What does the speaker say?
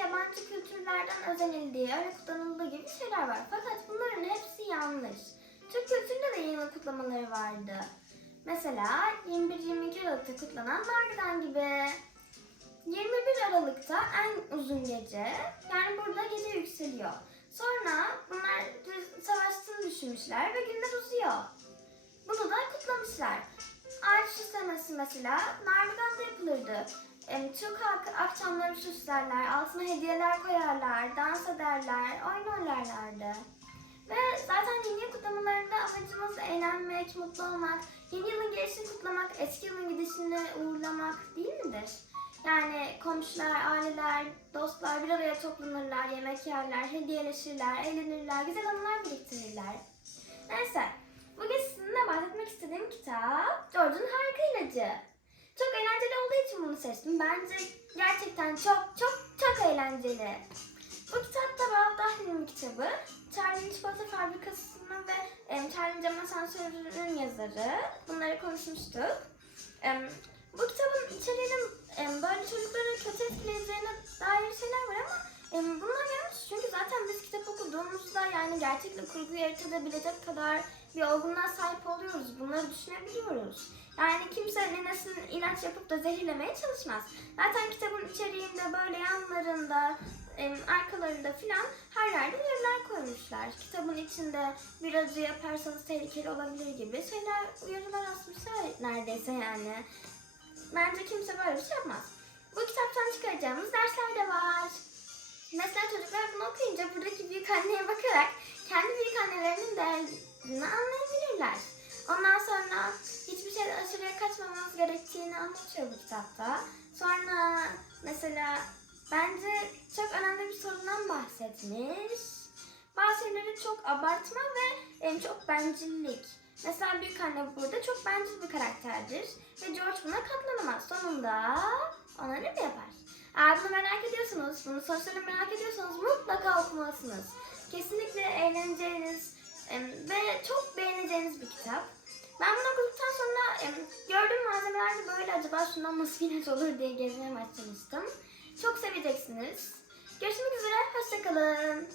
yabancı kültürlerden özenildiği, öyle kutlanıldığı gibi şeyler var. Fakat bunların hepsi yanlış. Türk kültüründe de yeni kutlamaları vardı. Mesela 21-22 Aralık'ta kutlanan Nargıdan gibi. 21 Aralık'ta en uzun gece, yani burada gece yükseliyor. Sonra bunlar savaştığını düşünmüşler ve günler uzuyor. Bunu da kutlamışlar. Ağaç süslemesi mesela Nargıdan'da yapılırdı. Halkı akşamları süslerler, altına hediyeler koyarlar, dans ederler, oyun oynarlardı. Ve zaten yeni yıl kutlamalarında amacımız eğlenmek, mutlu olmak, yeni yılın gelişini kutlamak, eski yılın gidişini uğurlamak değil midir? Yani komşular, aileler, dostlar bir araya toplanırlar, yemek yerler, hediyeleşirler, eğlenirler, güzel anılar biriktirirler. Neyse, seçtim. Bence gerçekten çok çok çok eğlenceli. Bu kitap da Ralph Dahlin'in kitabı. Charlie'nin Çikolata Fabrikası'nın ve e, Charlie'nin Cam Asansörü'nün yazarı. Bunları konuşmuştuk. E, bu kitabın içeriğinin e, böyle çocukları kötü etkileyeceğine dair şeyler var ama e, bunlar biz kitap okuduğumuzda yani gerçekle kurguyu ayırt edebilecek kadar bir olgunluğa sahip oluyoruz. Bunları düşünebiliyoruz. Yani kimse ninesini ilaç yapıp da zehirlemeye çalışmaz. Zaten kitabın içeriğinde böyle yanlarında, arkalarında filan her yerde uyarılar koymuşlar. Kitabın içinde bir acı yaparsanız tehlikeli olabilir gibi şeyler, uyarılar asmışlar neredeyse yani. Bence kimse böyle bir şey yapmaz. Bu kitaptan çıkaracağımız dersler de var. Mesela çocuklar bunu okuyunca buradaki büyük anneye bakarak kendi büyük annelerinin değerini anlayabilirler. Ondan sonra hiçbir şeyden aşırıya kaçmamamız gerektiğini anlatıyor bu kitapta. Sonra mesela bence çok önemli bir sorundan bahsetmiş. Bazı şeyleri çok abartma ve em, çok bencillik. Mesela büyük anne burada çok bencil bir karakterdir ve George buna katlanamaz. Sonunda ona ne yapar? Bunu merak ediyorsanız, bunu sonuçlarını merak ediyorsanız mutlaka okumalısınız. Kesinlikle eğleneceğiniz ve çok beğeneceğiniz bir kitap. Ben bunu okuduktan sonra gördüğüm malzemelerde böyle acaba şundan nasıl ilaç olur diye gezmeye başlamıştım. Çok seveceksiniz. Görüşmek üzere, hoşçakalın.